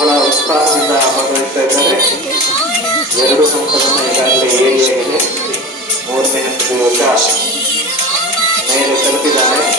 ಬಹಳ ಉತ್ಸಾಹದಿಂದ ಭಾಗವಹಿಸ್ತಾ ಇದ್ದಾರೆ ಎರಡು ಹಂತವನ್ನು ಈಗಾಗಲೇ ಏರಿಯಾಗಿದೆ ಮೂರನೇ ಹಂತದ ಮೇಲೆ ತಲುಪಿದ್ದಾನೆ.